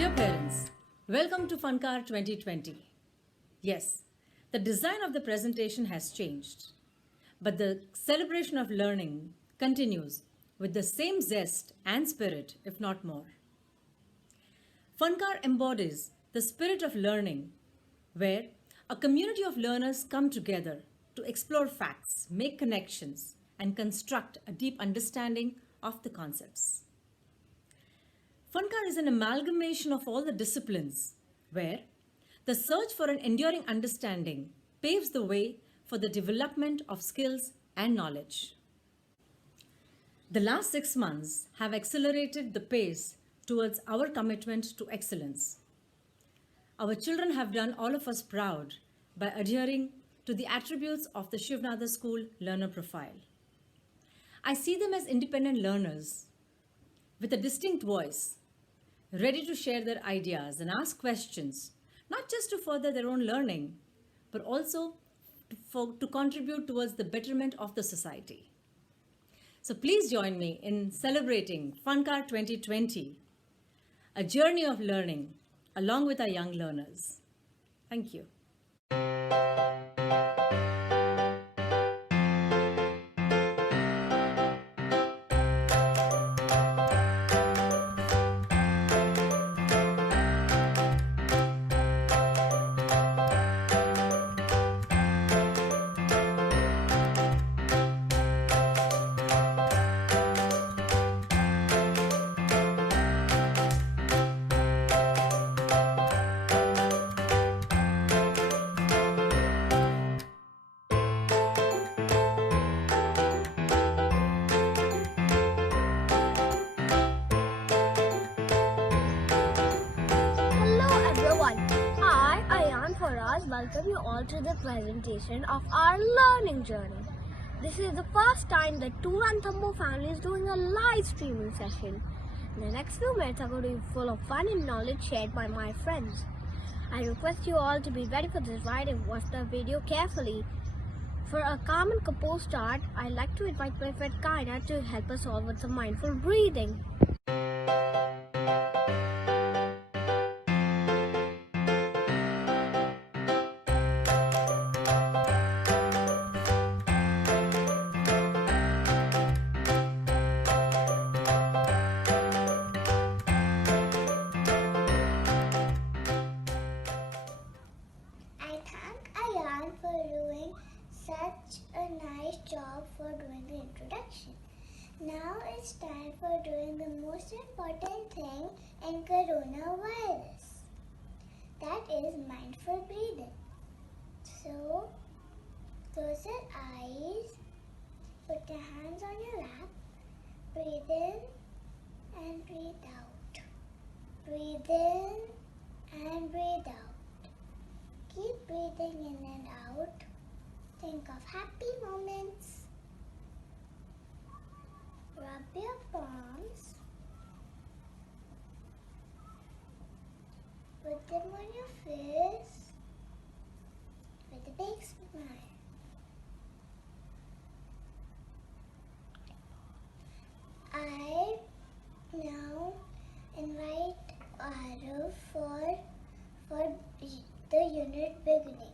Dear parents, welcome to Funkaar 2020. Yes, the design of the presentation has changed, but the celebration of learning continues with the same zest and spirit, if not more. Funkaar embodies the spirit of learning, where a community of learners come together to explore facts, make connections, and construct a deep understanding of the concepts. Funkaar is an amalgamation of all the disciplines where the search for an enduring understanding paves the way for the development of skills and knowledge. The last 6 months have accelerated the pace towards our commitment to excellence. Our children have done all of us proud by adhering to the attributes of the Shiv Nadar School learner profile. I see them as independent learners with a distinct voice, ready to share their ideas and ask questions, not just to further their own learning, but also to contribute towards the betterment of the society. So please join me in celebrating Funkaar 2020, a journey of learning along with our young learners. Thank you. Welcome you all to the presentation of our learning journey. This is the first time that two Ranthambore families is doing a live streaming session. The next few minutes are going to be full of fun and knowledge shared by my friends. I request you all to be ready for this ride and watch the video carefully. For a calm and composed start, I'd like to invite my friend Kaina to help us all with some mindful breathing. For doing such a nice job for doing the introduction. Now it's time for doing the most important thing in coronavirus. That is mindful breathing. So close your eyes, put your hands on your lap, breathe in and breathe out. Breathe in and breathe out. Keep breathing in and out. Think of happy moments. Rub your palms. Put them on your face with a big smile. I now invite Arav for the unit beginning.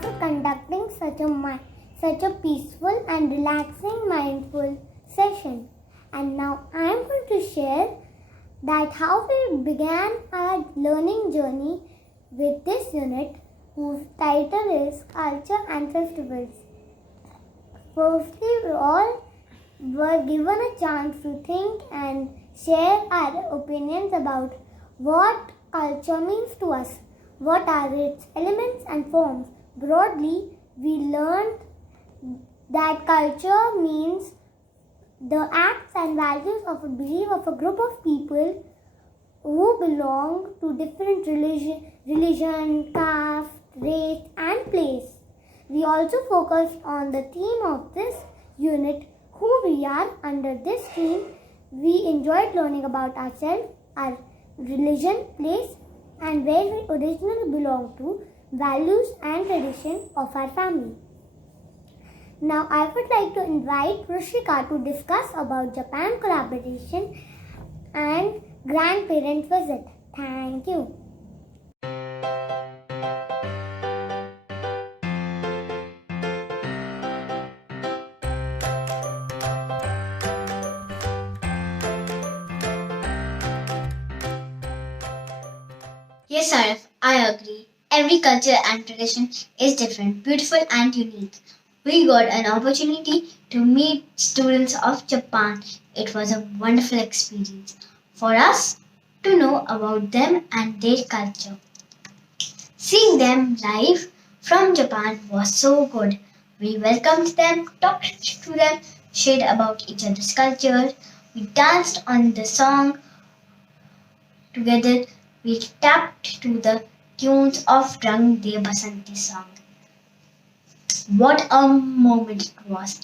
For conducting such a peaceful and relaxing mindful session. And now I am going to share that how we began our learning journey with this unit, whose title is Culture and Festivals. Firstly, we all were given a chance to think and share our opinions about what culture means to us, what are its elements and forms. Broadly, we learned that culture means the acts and values of a belief of a group of people who belong to different religion, caste, race and place. We also focused on the theme of this unit, who we are. Under this theme, we enjoyed learning about ourselves, our religion, place and where we originally belong to, values and tradition of our family. Now I would like to invite Rishika to discuss about Japan collaboration and grandparent visit. Thank you. Yes, Arif, I agree. Every culture and tradition is different, beautiful, and unique. We got an opportunity to meet students of Japan. It was a wonderful experience for us to know about them and their culture. Seeing them live from Japan was so good. We welcomed them, talked to them, shared about each other's culture. We danced on the song together. We tapped to the tunes of Rang De Basanti song. What a moment it was.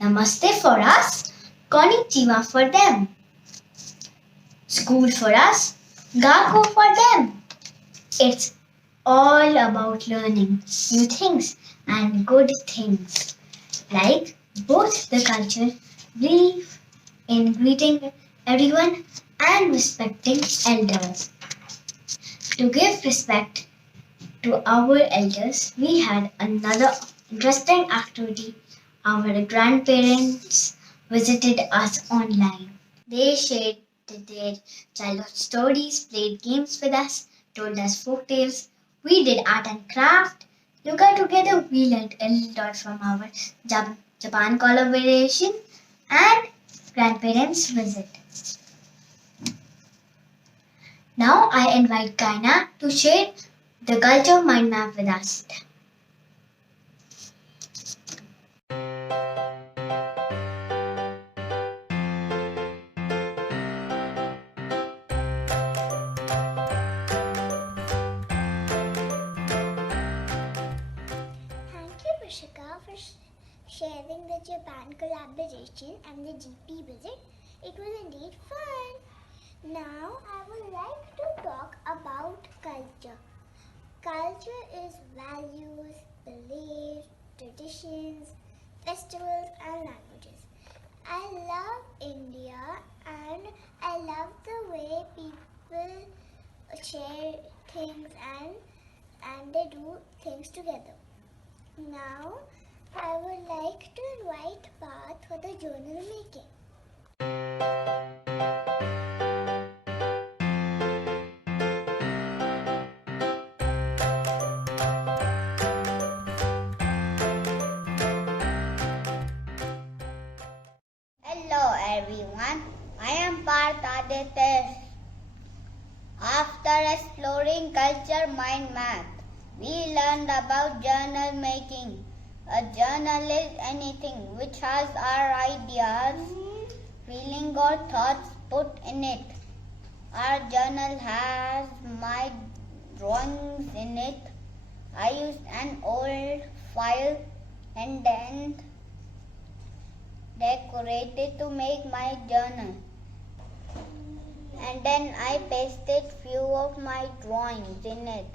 Namaste for us, Konnichiwa for them. School for us, Gakko for them. It's all about learning new things and good things. Like both the culture believe in greeting everyone and respecting elders. To give respect to our elders, we had another interesting activity. Our grandparents visited us online. They shared their childhood stories, played games with us, told us folk tales. We did art and craft. Yoga together, we learned a lot from our Japan collaboration and grandparents visit. Now I invite Kaina to share the culture mind map with us. Thank you, Rishika, for sharing the Japan collaboration and the GP visit. It was indeed fun. Now I would like to talk about culture. Culture is values, beliefs, traditions, festivals, and languages. I love India and I love the way people share things and they do things together. Now I would like to invite Path for the journal making. Hello everyone, I am Parth Aditya. After exploring culture mind map, we learned about journal making. A journal is anything which has our ideas, feeling or thoughts put in it. Our journal has my drawings in it. I used an old file and then decorated to make my journal. And then I pasted few of my drawings in it.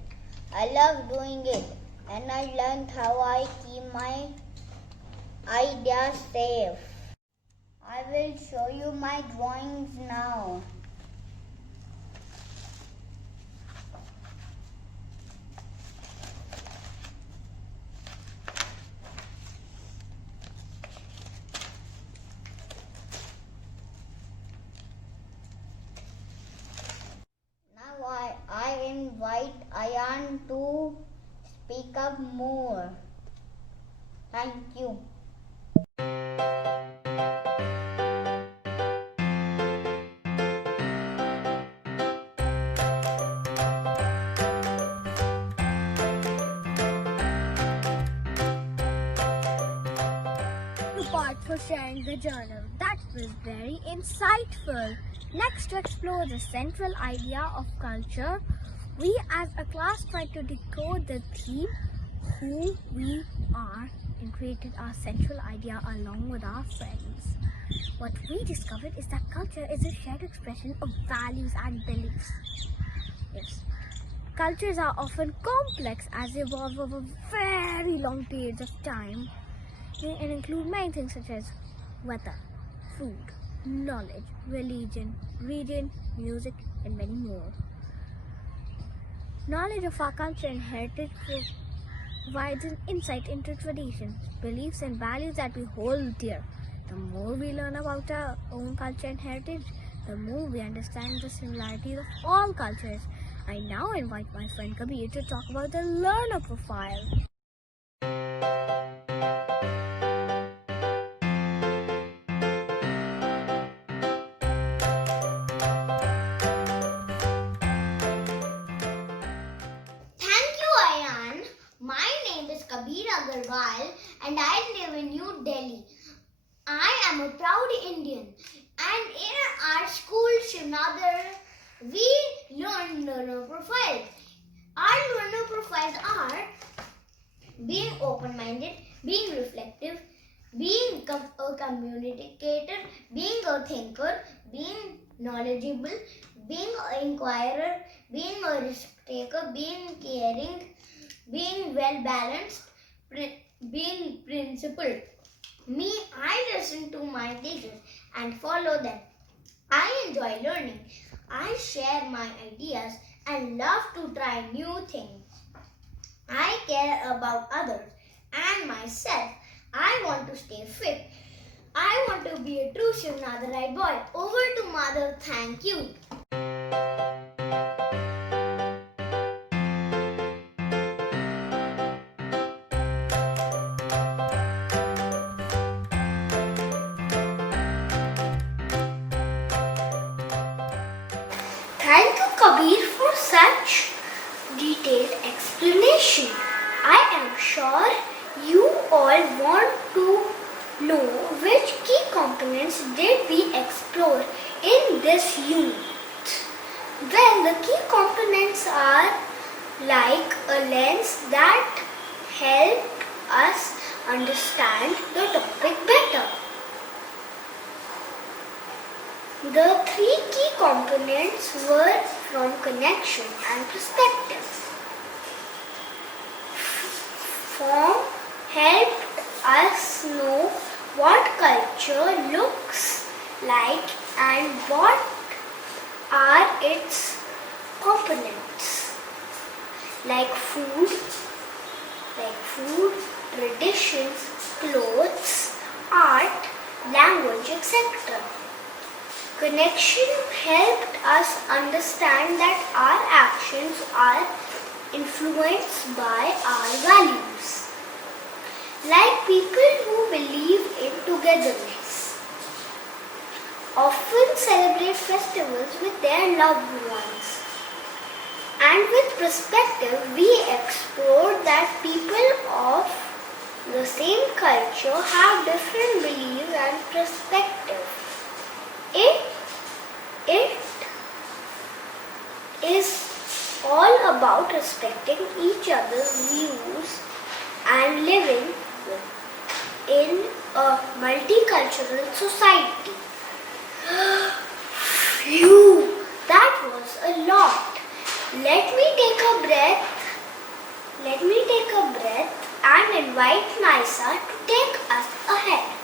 I love doing it and I learned how I keep my ideas safe. I will show you my drawings now. Now I invite Ayan to speak up more. Thank you. To Path for sharing the journal. That was very insightful. Next, to explore the central idea of culture, we as a class tried to decode the theme, who we are, and created our central idea along with our friends. What we discovered is that culture is a shared expression of values and beliefs. Yes. Cultures are often complex as they evolve over very long periods of time and include many things such as weather, food, knowledge, religion, region, music, and many more. Knowledge of our culture and heritage provides an insight into traditions, beliefs, and values that we hold dear. The more we learn about our own culture and heritage, the more we understand the similarities of all cultures. I now invite my friend Kabir to talk about the learner profile. Thank you, Ayan. My name is Kabir Agarwal and I live in New Delhi. I am a proud Indian, and in our school, Shiv Nadar, we learn learner profiles. Our learner profiles are being open-minded, being reflective, being a communicator, being a thinker, being knowledgeable, being an inquirer, being a risk-taker, being caring, being well-balanced, being principled. Me, I listen to my teachers and follow them. I enjoy learning. I share my ideas and love to try new things. I care about others and myself. I want to stay fit. I want to be a true Shiv Nadarite boy. Over to Mother. Thank you. Thank you, Kabir, for such detailed explanation. I am sure you all want to know which key components did we explore in this unit. Well, the key components are like a lens that help us understand the topic better. The three key components were from connection and perspective. Form helped us know what culture looks like and what are its components, like food, traditions, clothes, art, language, etc. Connection helped us understand that our actions are influenced by our values, like people who believe in togetherness, often celebrate festivals with their loved ones. And with perspective, we explored that people of the same culture have different beliefs and perspectives. It is all about respecting each other's views and living in a multicultural society. Phew, that was a lot. Let me take a breath and invite Nisa to take us ahead.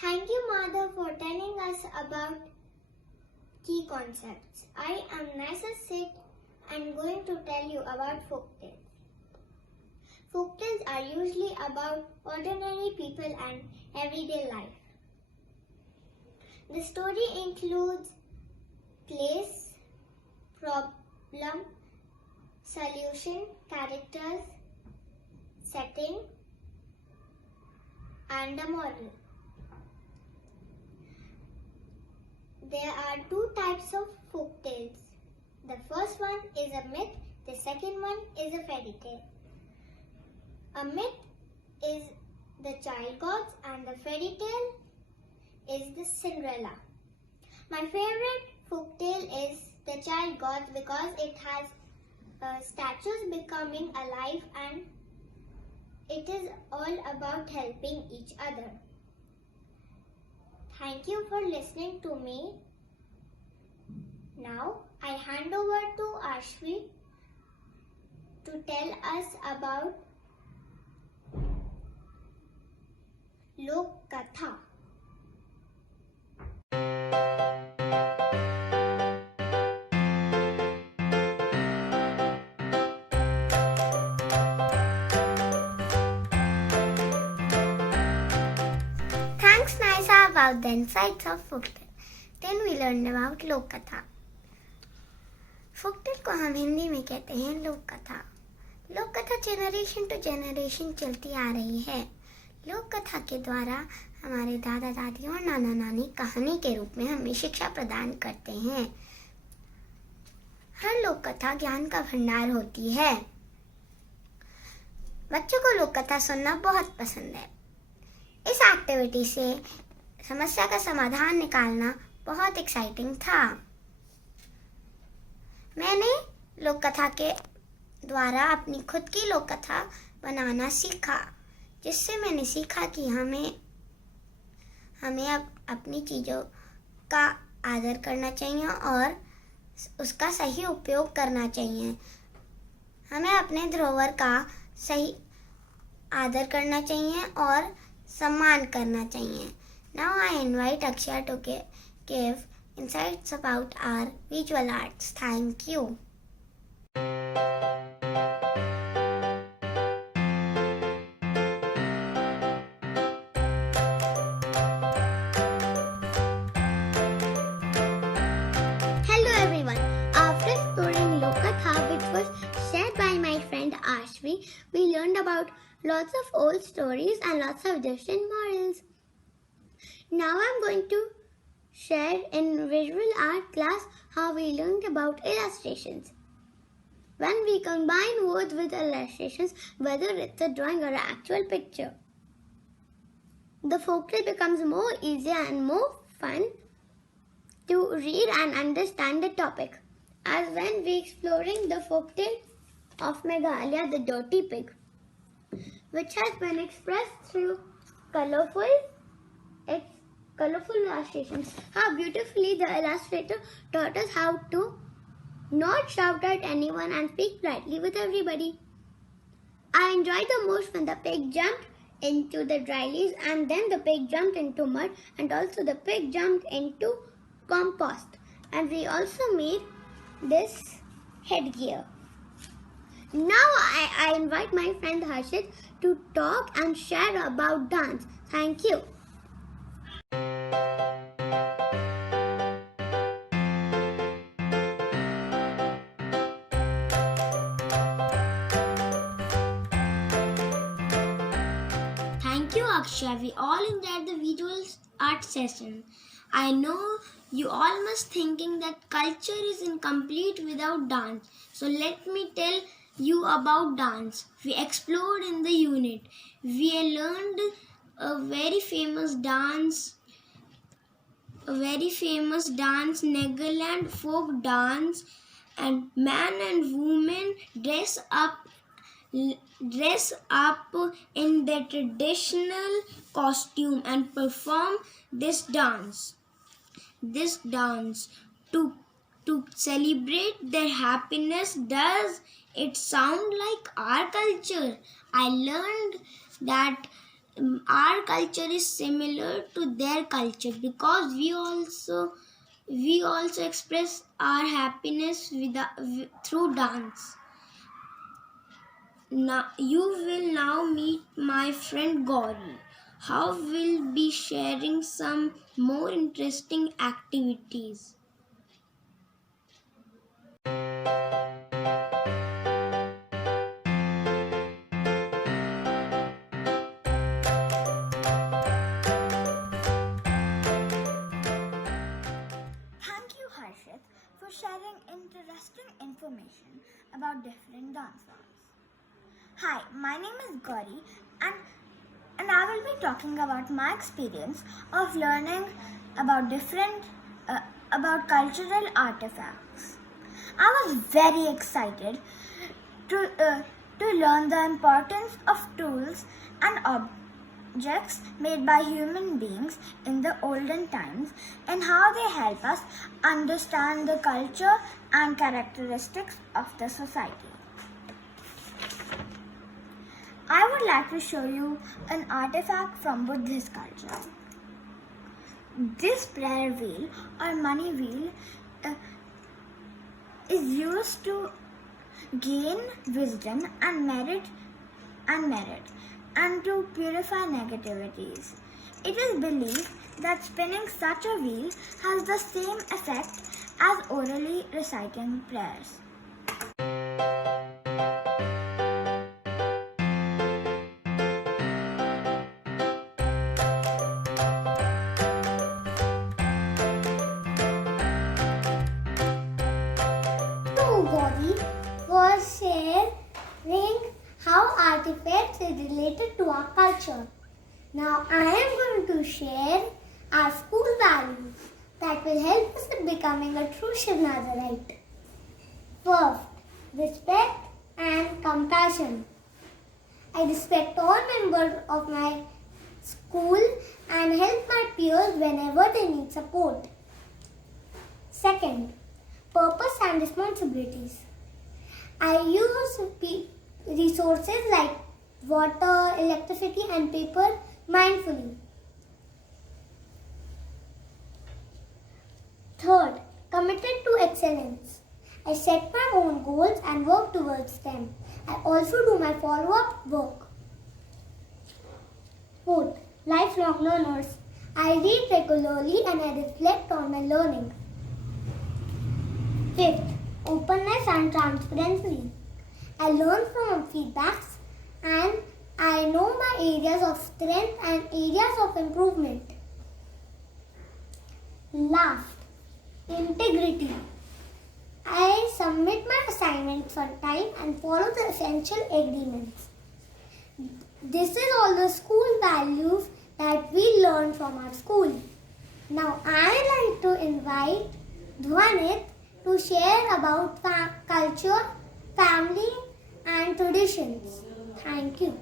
Thank you, Mother, for telling us about key concepts. I am Nisa Sid and going to tell you about folktales. Folktales are usually about ordinary people and everyday life. The story includes place, problem, solution, characters, setting, and a moral. There are two types of folk tales. The first one is a myth, the second one is a fairy tale. A myth is the child gods and the fairy tale is the Cinderella. My favorite folk tale is the child gods because it has statues becoming alive and it is all about helping each other. Thank you for listening to me. Now I hand over to Ashvi to tell us about Lok Katha. Thanks, Naisa, about the insights of folktale. Then we learned about Lok Katha. folktale को हम हिंदी में कहते हैं लोक कथा. लोक कथा generation to generation चलती आ रही है. लोक कथा के द्वारा हमारे दादा दादी और नाना नानी कहानी के रूप में हमें शिक्षा प्रदान करते हैं. हर लोक कथा ज्ञान का भंडार होती है. बच्चों को लोक कथा सुनना बहुत पसंद है. इस एक्टिविटी से समस्या का समाधान निकालना बहुत एक्साइटिंग था. मैंने लोक कथा के द्वारा अपनी खुद की लोक कथा बनाना सीखा, जिससे मैंने सीखा कि हमें अपनी चीज़ों का आदर करना चाहिए और उसका सही उपयोग करना चाहिए. हमें अपने धरोहर का सही आदर करना चाहिए और सम्मान करना चाहिए. Now I invite Akshay to give insights about our visual arts. Thank you. Hello everyone. After exploring Lokatha, which was shared by my friend Ashvi, we learned about lots of old stories and lots of different morals. Now I'm going to share in visual art class how we learned about illustrations. When we combine words with illustrations, whether it's a drawing or an actual picture, the folktale becomes more easier and more fun to read and understand the topic. As when we exploring the folktale of Meghalaya, the dirty pig, which has been expressed through colorful illustrations. How beautifully the illustrator taught us how to not shout at anyone and speak politely with everybody. I enjoyed the most when the pig jumped into the dry leaves and then the pig jumped into mud and also the pig jumped into compost. And we also made this headgear. Now I invite my friend Harshit to talk and share about dance. Thank you. Thank you, Akshay. We all enjoyed the visual art session. I know you all must thinking that culture is incomplete without dance. So let me tell you about dance. We explored in the unit. We learned a very famous dance, Nagaland folk dance, and man and woman dress up in their traditional costume and perform this dance to celebrate their happiness. Does it sound like our culture? I learned that our culture is similar to their culture because we also express our happiness through dance. Now you will now meet my friend Gauri. How we'll be sharing some more interesting activities. information about different dance forms. Hi, my name is Gauri and I will be talking about my experience of learning about about cultural artifacts. I was very excited to learn the importance of tools and objects made by human beings in the olden times and how they help us understand the culture and characteristics of the society. I would like to show you an artifact from Buddhist culture. This prayer wheel or money wheel is used to gain wisdom and merit and to purify negativities. It is believed that spinning such a wheel has the same effect as orally reciting prayers. Gauri for sharing how artifacts is related to our culture. Now I am going to share our school values that will help us in becoming a true Shiv Nadarite. First, respect and compassion. I respect all members of my school and help my peers whenever they need support. Second, purpose and responsibilities. I use resources like water, electricity and paper mindfully. Third, committed to excellence. I set my own goals and work towards them. I also do my follow-up work. Fourth, lifelong learners. I read regularly and I reflect on my learning. Fifth, openness and transparency. I learn from feedbacks and I know my areas of strength and areas of improvement. Last, integrity. I submit my assignments on time and follow the essential agreements. This is all the school values that we learn from our school. Now I like to invite Dhwanit to share about culture, family and traditions. Thank you.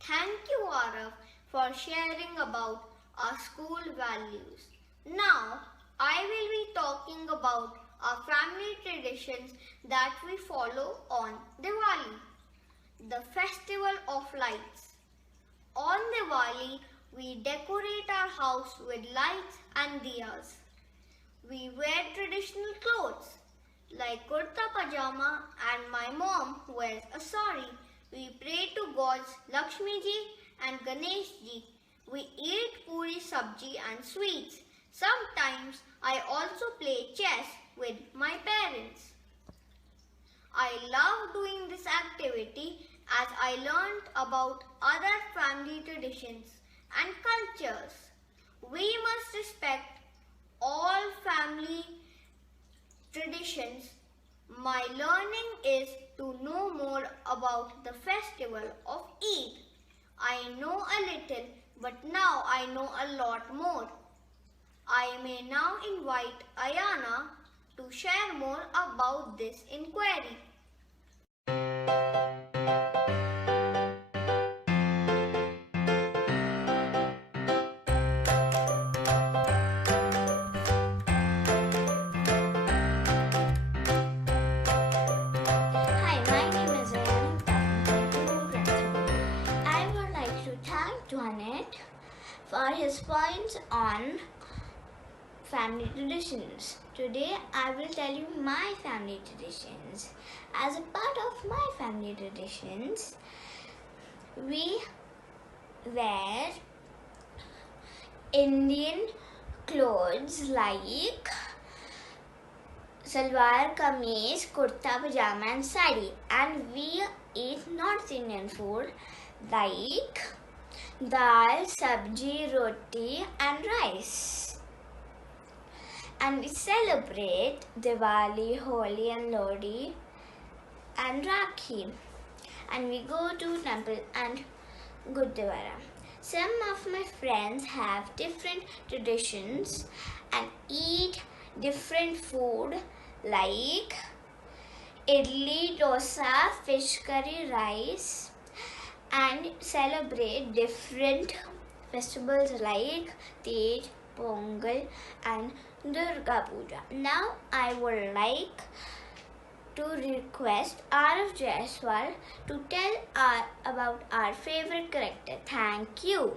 Thank you, Arav, for sharing about our school values. Now, I will be talking about our family traditions that we follow on Diwali, the festival of lights. On Diwali, we decorate our house with lights and diyas. We wear traditional clothes like kurta pajama and my mom wears a sari. We pray to gods Lakshmi ji and Ganesh ji. We eat puri sabji and sweets. Sometimes I also play chess with my parents. I love doing this activity as I learned about other family traditions and cultures. We must respect all family traditions. My learning is to know more about the festival of Eid. I know a little, but now I know a lot more. I may now invite Ayana to share more about this inquiry. Hi, my name is Ranthambore. I would like to thank Dhwanit for his points on family traditions. Today I will tell you my family traditions. As a part of my family traditions, we wear Indian clothes like salwar kameez, kurta pajama and sari. And we eat North Indian food like dal, sabji, roti and rice. And we celebrate Diwali, Holi and Lodi and Rakhi. And we go to temple and Gurdwara. Some of my friends have different traditions and eat different food like idli, dosa, fish curry, rice, and celebrate different festivals like Tej, Pongal and Durga Puja. Now I would like to request Arav Jaiswal to tell about our favorite character. Thank you.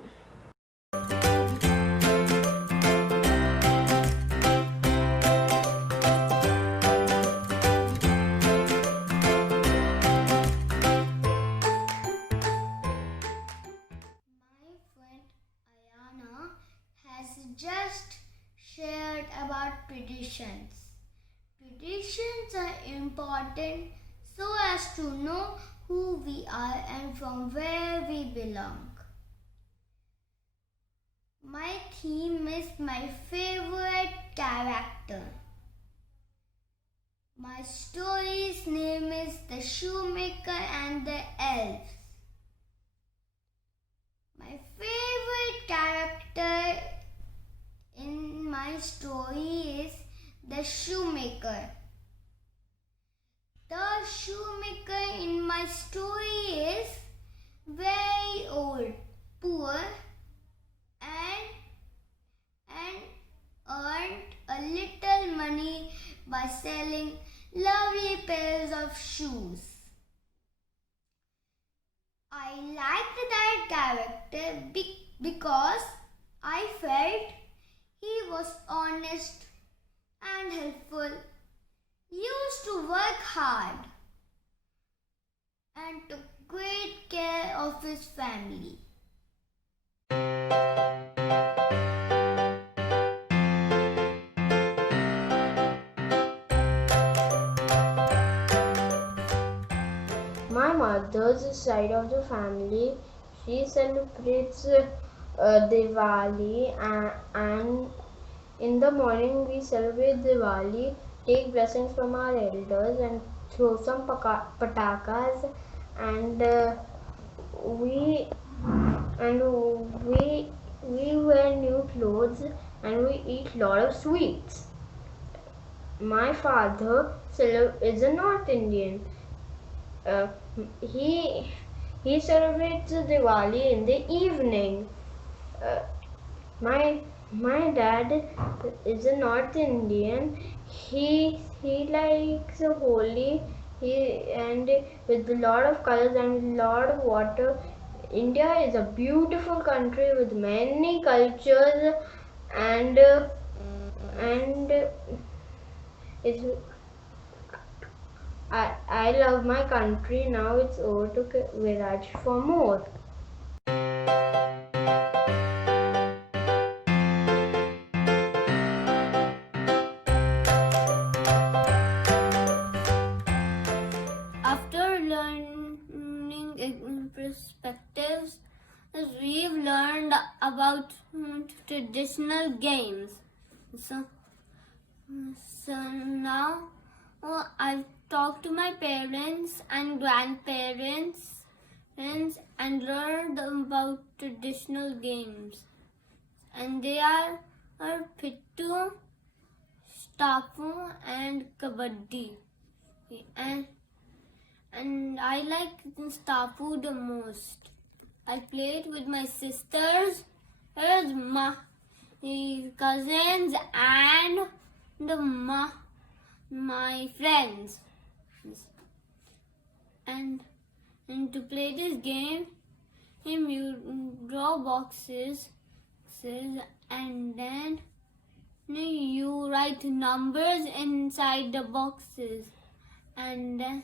My friend Ayana has just shared about traditions. Traditions are important so as to know who we are and from where we belong. My theme is my favorite character. My story's name is The Shoemaker and the Elves. My favorite character in my story is the shoemaker. The shoemaker in my story is very old, poor, and earned a little money by selling lovely pairs of shoes. I liked that character because I felt he was honest and helpful. He used to work hard and took great care of his family. My mother's side of the family, she celebrates Diwali and in the morning we celebrate Diwali, take blessings from our elders and throw some patakas and we wear new clothes and we eat lot of sweets. My father is a North Indian. He celebrates Diwali in the evening. My dad is a North Indian. He likes Holi. And with a lot of colors and a lot of water. India is a beautiful country with many cultures and it's I love my country. Now it's over to Viraj for more. After learning perspectives, we've learned about traditional games. So now I've talked to my parents and grandparents and learned about traditional games. And they are Pittu, Stapu and Kabaddi. And I like Stapu the most. I played with my sisters, my cousins and my friends. And to play this game, you draw boxes and then you write numbers inside the boxes and then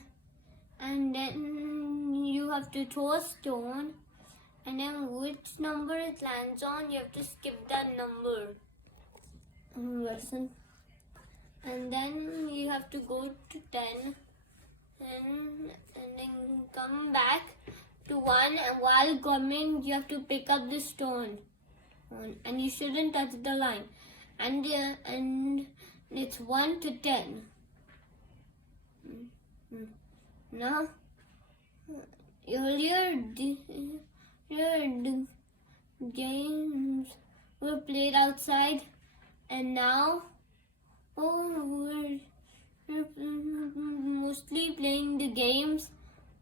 you have to throw a stone, and then which number it lands on, you have to skip that number. and then you have to go to 10 and then come back to 1, and while coming you have to pick up the stone and you shouldn't touch the line, and it's 1 to 10. Now earlier games were played outside, and now we're mostly playing the games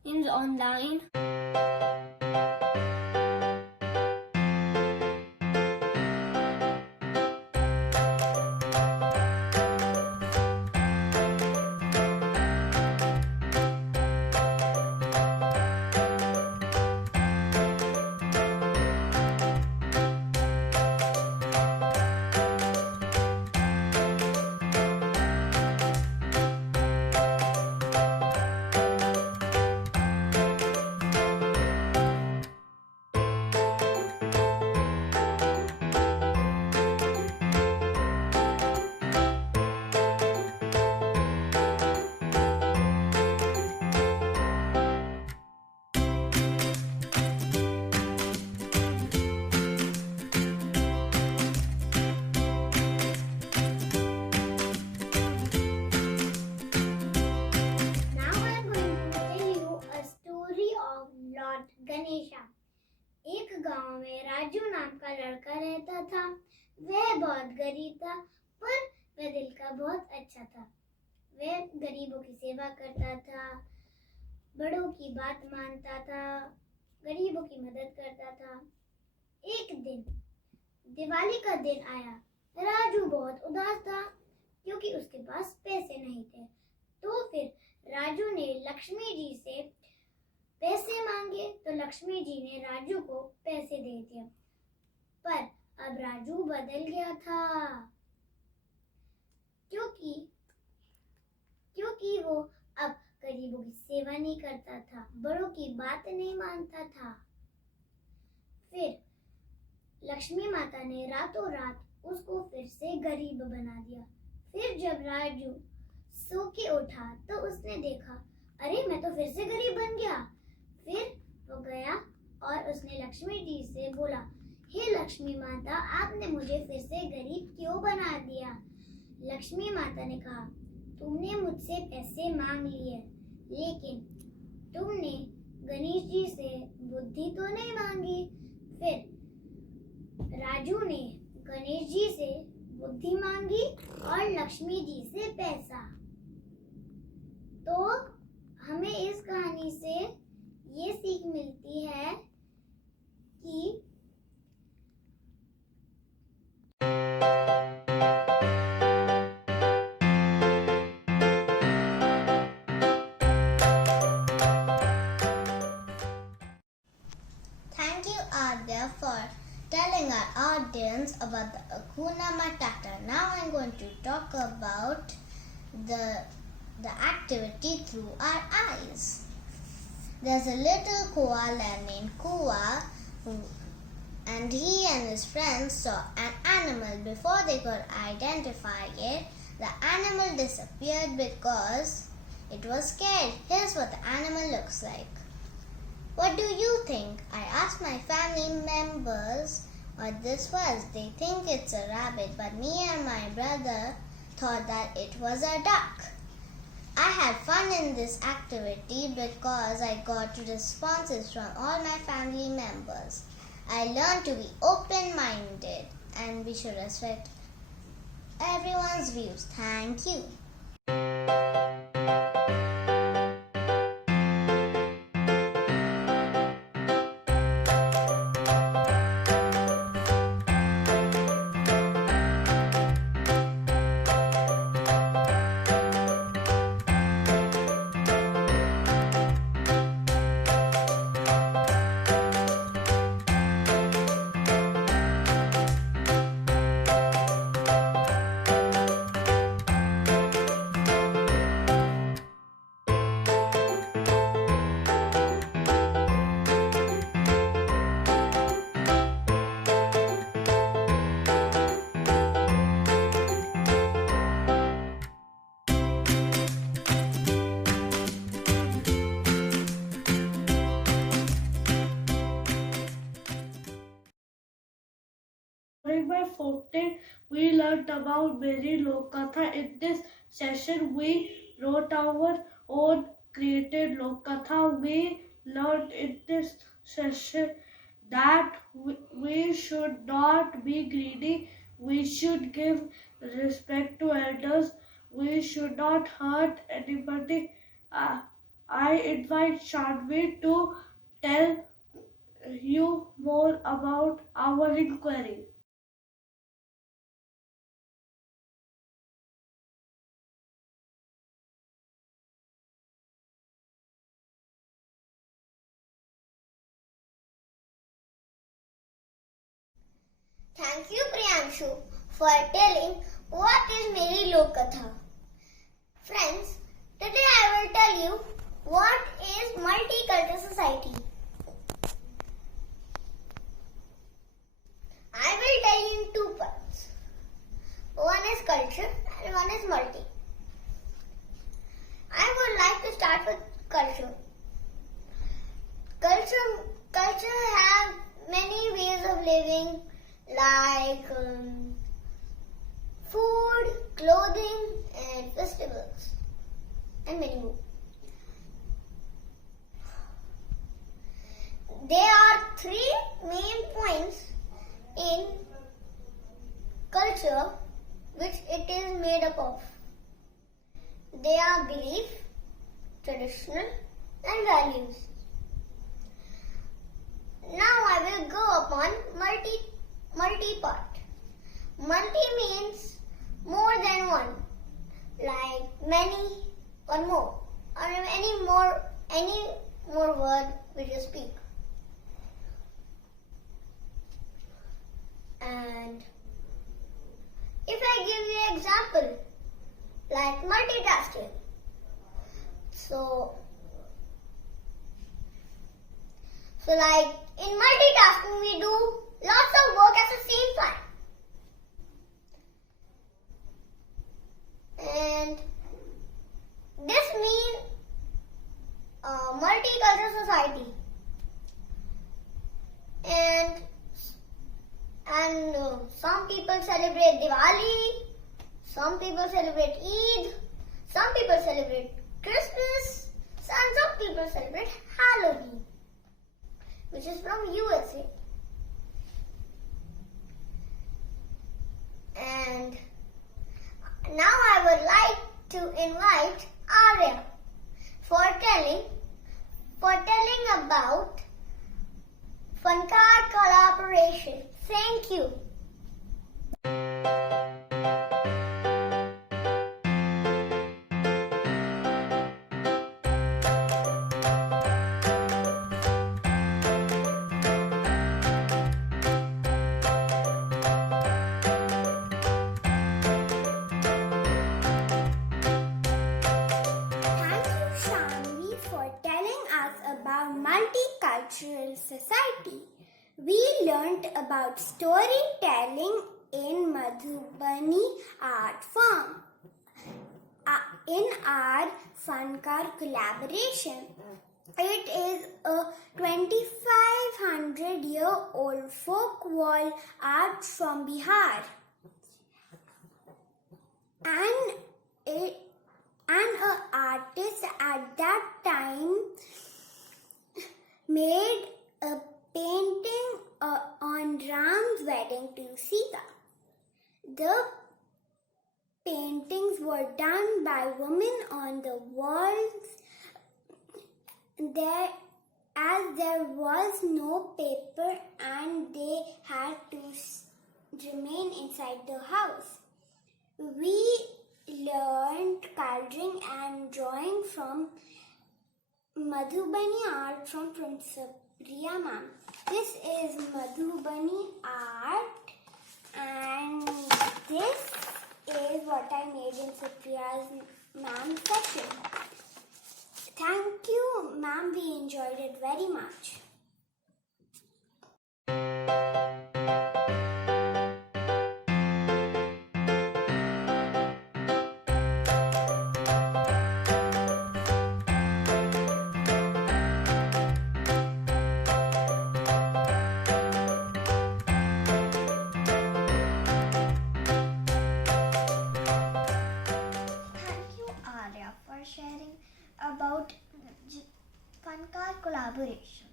online. Now I'm going to tell you a story of Lord Ganesha. एक गांव में राजू नाम का लड़का रहता था। वह बहुत गरीब था, पर वह दिल का बहुत अच्छा था। वह गरीबों की सेवा करता था, बड़ों की बात मानता था, गरीबों की मदद करता था। एक दिन दिवाली का दिन आया। राजू बहुत उदास था क्योंकि उसके पास पैसे नहीं थे। तो फिर राजू ने लक्ष्मी जी से पैसे मांगे, तो लक्ष्मी जी ने राजू को पैसे दे दिए। पर अब राजू बदल गया था, क्योंकि वो अब गरीबों की सेवा नहीं करता था, बड़ों की बात नहीं मानता था। फिर लक्ष्मी माता ने रातों रात उसको फिर से गरीब बना दिया। फिर जब राजू सो के उठा तो उसने देखा, अरे मैं तो फिर से गरीब बन गया। फिर वो गया और उसने लक्ष्मी जी से बोला, हे लक्ष्मी माता, आपने मुझे फिर से गरीब क्यों बना दिया? लक्ष्मी माता ने कहा, तुमने मुझसे पैसे मांग लिए, लेकिन तुमने गणेश जी से बुद्धि तो नहीं मांगी। फिर राजू ने गणेश जी से बुद्धि मांगी और लक्ष्मी जी से पैसा। तो हमें इस कहानी से ये सीख मिलती है कि Thank you, Adya, for telling our audience about the Hakuna Matata. Now I'm going to talk about the activity through our eyes. There's a little koala named Kua, and he and his friends saw an animal. Before they could identify it, the animal disappeared because it was scared. Here's what the animal looks like. What do you think? I asked my family members what this was. They think it's a rabbit, but me and my brother thought that it was a duck. I had fun in this activity because I got responses from all my family members. I learned to be open-minded and we should respect everyone's views. Thank you. During my folk tale, we learned about many Lokatha. In this session, we wrote our own created Lokatha. We learned in this session that we should not be greedy. We should give respect to elders. We should not hurt anybody. I invite Shanvi to tell you more about our inquiry. Thank you, Priyanshu, for telling what is Meri Lokatha. Friends, today I will tell you what is multicultural society. I will tell you in two parts. One is culture and one is multi. I would like to start with culture. Culture have many ways of living, like food, clothing, and festivals, and many more. There are three main points in culture which it is made up of. They are belief, traditional, and values. Now I will go upon multi-part. Multi means more than one, like many or more, or any more word which you speak. And if I give you an example, like multitasking. So like in multitasking we do lots of work at the same time. And this means multicultural society. And some people celebrate Diwali, some people celebrate Eid, some people celebrate Christmas, and some people celebrate Halloween, which is from USA. And now I would like to invite Arya for telling about Funkaar collaboration. Thank you. Multicultural society. We learnt about storytelling in Madhubani art form in our Funkaar collaboration. It is a 2500-year-old folk wall art from Bihar, and an artist at that time made a painting on Ram's wedding to Sita. The paintings were done by women on the walls as there was no paper and they had to remain inside the house. We learned coloring and drawing from Madhubani art from Priya ma'am. This is Madhubani art, and this is what I made in Supriya's ma'am's session. Thank you, ma'am. We enjoyed it very much. collaboration.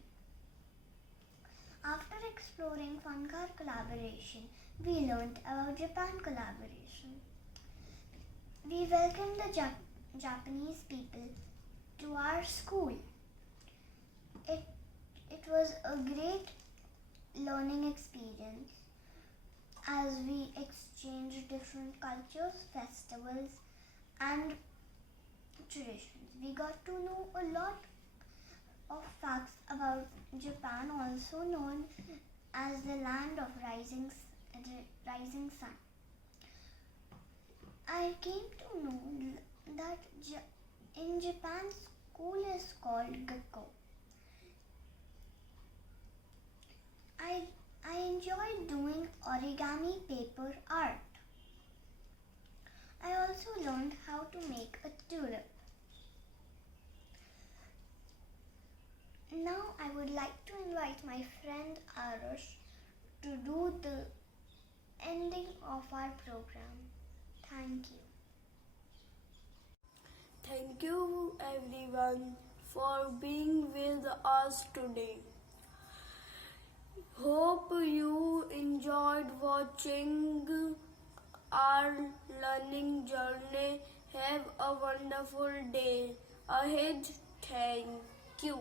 After exploring Funkaar collaboration, we learned about Japan collaboration. We welcomed the Japanese people to our school. It was a great learning experience as we exchanged different cultures, festivals, and traditions. We got to know a lot of facts about Japan, also known as the land of rising sun. I came to know that in Japan, school is called Gekko. I enjoyed doing origami paper art. I also learned how to make a tulip. Now I would like to invite my friend Arush to do the ending of our program. Thank you. Thank you everyone for being with us today. Hope you enjoyed watching our learning journey. Have a wonderful day ahead. Thank you.